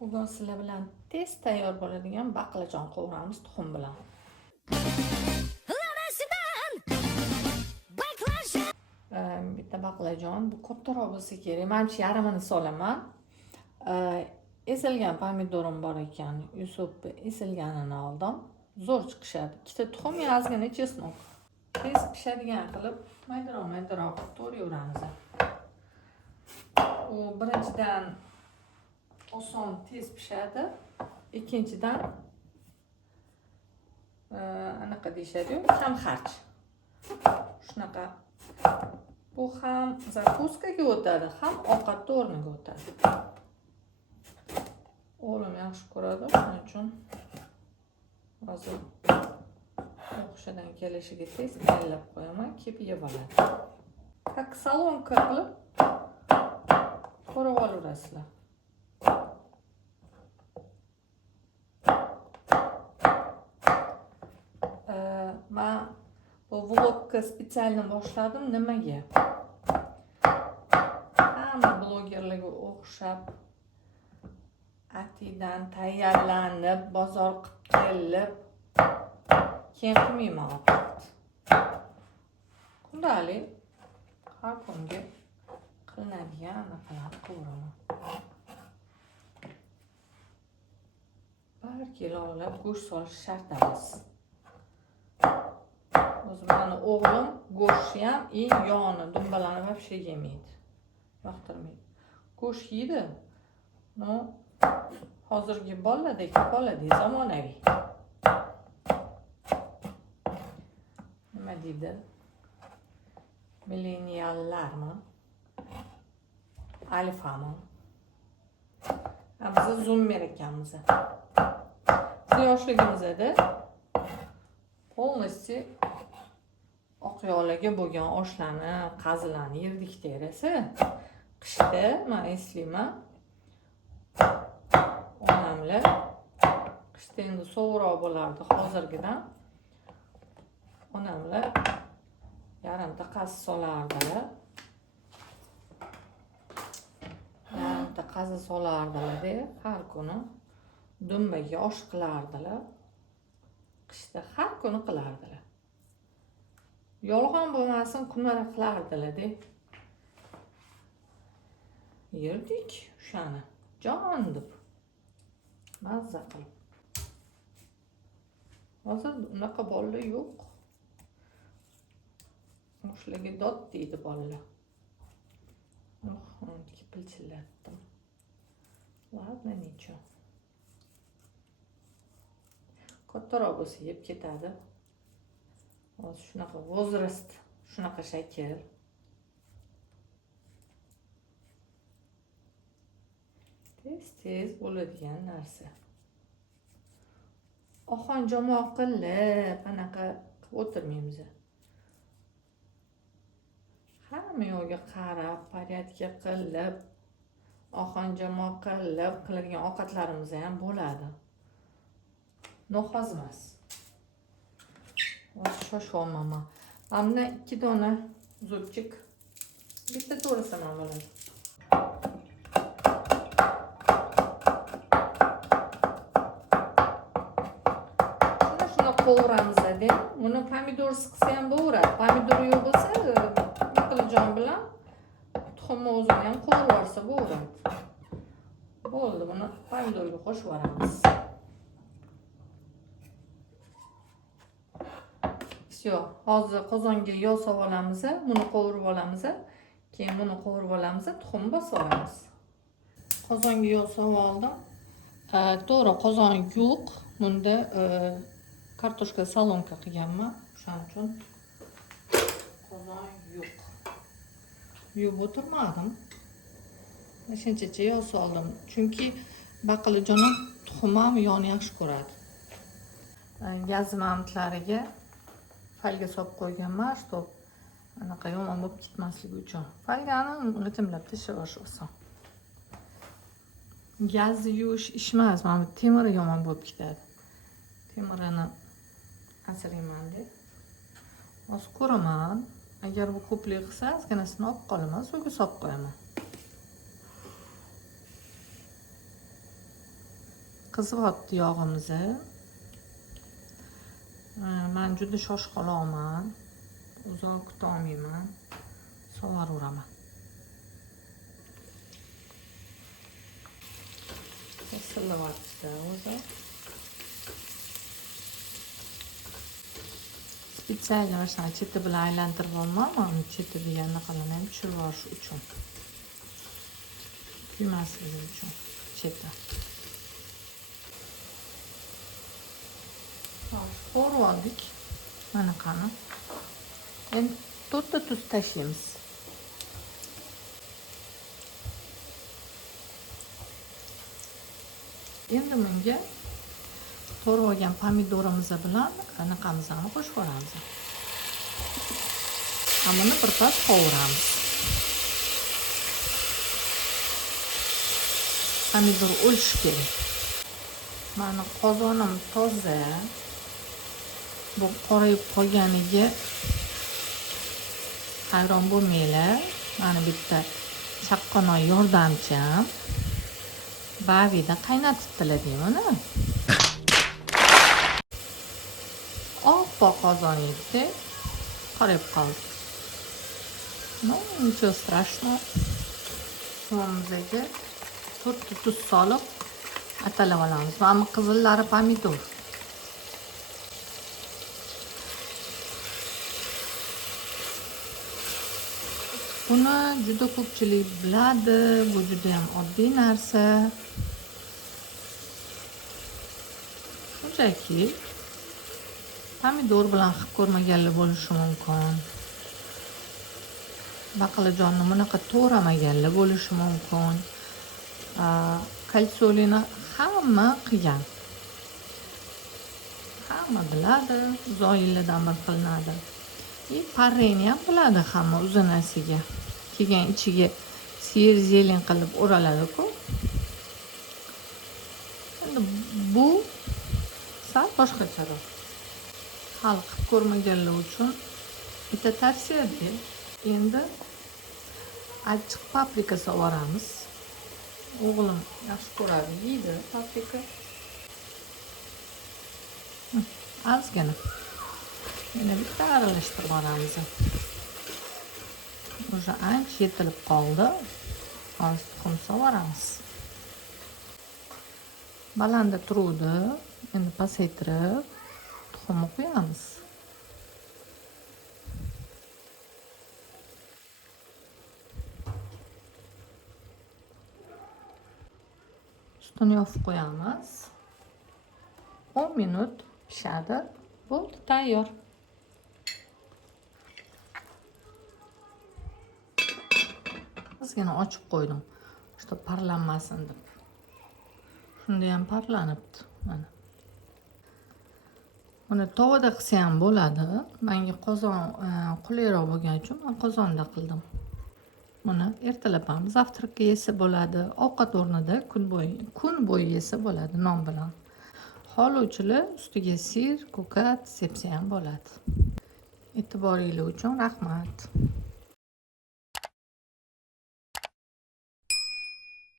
Bugun sizlar bilan tez tayyor bo'ladigan baqlajon qovuramiz tuxum bilan. Bitta baqlajon, bu kattaroq bo'lsa kerak. Menimcha yarmini solaman. Esilgan pomidorim bor ekan. Yusuf esilganini oldim. Zo'r chiqishadi. Ikkita tuxum, ozgina chesnok. Tez pishadigan qilib maydaroq to'g'rayveramiz. U birinchidan oson tez pishadi. Ikkinchidan anaqa deyishadi-ku, ham xarch. Shunaqa. Bu ham zakuskaga o'tadi, ham ovqat o'rniga o'tadi. O'g'lim yaxshi ko'radi, shuning uchun hozir o'qishidan kelishiga tez tayyorlab qo'yaman, kelib yeb oladi. Как salonka qilib ko'rib olaverasizlar. Men bu vlogga spesialni boshladim nimaga? Hamma blogerlarga o'xshab atidan tayyorlanib, bozor qilib kelib, keyin qilmayman ovqat. Kundalik har kunga qilinadigan anaqalarni qovuraman. 1 kilolab go'sht solish shart emas. Mani o'g'lim go'shtni ham yog'ni, dumbalarni вообще yemaydi. Yoqtirmaydi. Go'sht yeydi. No, hozirgi boladek zamonaviy. Nima deydi? Millenniallarmi? Alfami? Biz zoomer ekanmiz. Biz yoshligimizda polностью oq yog'larga bo'lgan oshlarni, qazilarni yerdik terasi. Qishda men eslayman. Onamlar qishda endi sovuqroq bo'lardi hozirgidan. Onamlar yarimta qazi solardilar. Yarimta qazi solardilar-da, har kuni dumbaga osh qilardilar. Qishda har kuni qilardilar. Yolg'on bo'lmasin, kunlar qilardilar-da. Yerdik o'shani, jon deb. Mazza qilib. Hozir unaqa bolalar yo'q. O'shalarga dod deydi bolalar. Pilchillatdim. Ладно, nechun. Kattaroq bo'lsa yeb ketadi. Hozir shunaqa возраст, shunaqa shakl. Tez bo'ladigan narsa. Oxonjamoq qilib, anaqa qilib o'tirmaymiz. Hamma yo'lga qarab, porядка qilib, oxonjamoq qilib qiladigan ovqatlarimiz ham bo'ladi. Noxoz emas. Shoshyapman. Mana 2 dona zubchik. Bitta to'g'risam ham bo'ladi. Shuni qovuramiz-da. Buni pomidorsiz qilsa ham bo'laveradi. Pomidor yo'q bo'lsa, baqlajon bilan tuxumni o'zini ham qovurib olsa bo'laveradi. Bo'ldi, buni pomidorga qo'shib yuboramiz. Hozir qozonga yog' solib olamiz, buni qovurib olamiz, keyin buni qovurib olamiz, tuxum bosib olamiz. Qozonga yog' solib oldim. To'g'ri, qozon yo'q. Bunda kartoshka salonka qilganman. Shuning uchun qozon yo'q. Yuvib o'tirmadim. Shunchacha yog' soldim. Chunki baqlajonim, tuxumam yog'ni yaxshi ko'radi. Gaz mamtlariga falga solib qo'yganman, чтоб anaqa yomon bo'lib ketmasligi uchun. Falgani g'itimlab tashlash oson. Gazni yuvish ish emas, mana bu temiri yomon bo'lib ketadi. Temirini asrayman deb. Hozir ko'raman. Agar bu ko'plik qilsa, ozginasini olib qolaman, suvga solib qo'yaman. qizyapti yog'imiz. Men juda shoshqaloqman. Uzoq kuta olmayman. Sovuraveraman. Silyapti o'zi. Spitsiyali mana cheti bilan aylantirib olmayman. Cheti deganini qilaman tushirib olish uchun. Kuymasligi uchun cheti. Qo'rib oldik. Mana qani. Endi to'rtta tuz tashlaymiz. Endi bunga to'g'ri olgan pomidorimiz bilan anaqamizni qo'shib yuboramiz. Buni birpas qovuramiz. Pomidor o'lishi kerak. Mana qozonim toza. Bu qorayib qolganiga hayron bo'lmanglar. Mana bitta chaqqanoy yordamchim. Bavida qaynatibdilar deymana. Oppoq qozon edi. Qorayib qoldi. No, nичего страшного. So'mizga to'rtta tuz solib atalab olamiz. Mana qizillari pomidor. Buni juda ko'pchilik biladi. Bu juda ham oddiy narsa. Shunchaki pomidor bilan qilib ko'rmaganlar bo'lishi mumkin. Baqlajonni bunaqa to'ramaganlar bo'lishi mumkin. Kalsolini hamma qilgan. Hamma biladi, uzoq yillardan beri qilinadi. Parreni ham biladi hamma uzunasiga. Keyin ichiga sir zelen qilib o'raladi-ku. Endi bu sal boshqacharoq. Hal qilib ko'rmaganlar uchun bitta tavsiya ber. Endi achchiq paprika sovaramiz. O'g'lim yaxshi ko'radi, yeydi paprika. Ozgina. Yana bitta aralashtirib olamiz. Уже ancha yetilib qoldi. Hozir tuxum sovaramiz. Balanda turuvdi. Endi pasaytirib tuxumni qo'yamiz. Ustini yopib qo'yamiz. 10 minut pishadi. Bo'ldi, tayyor. Ozgina ochib qo'ydim. Что parlanmasin deb. Shunda ham parlanibdi. Mana. Buni tovada qilsa ham bo'ladi. Menga qozon qulayroq bo'lgani uchun men qozonda qildim. Buni ertalab ham zavtrakka yesa bo'ladi. Ovqat o'rnida kun bo'yi yesa bo'ladi non bilan. Xohlovchilar ustiga sir, ko'kat sepsa ham bo'ladi. E'tiboringiz uchun rahmat.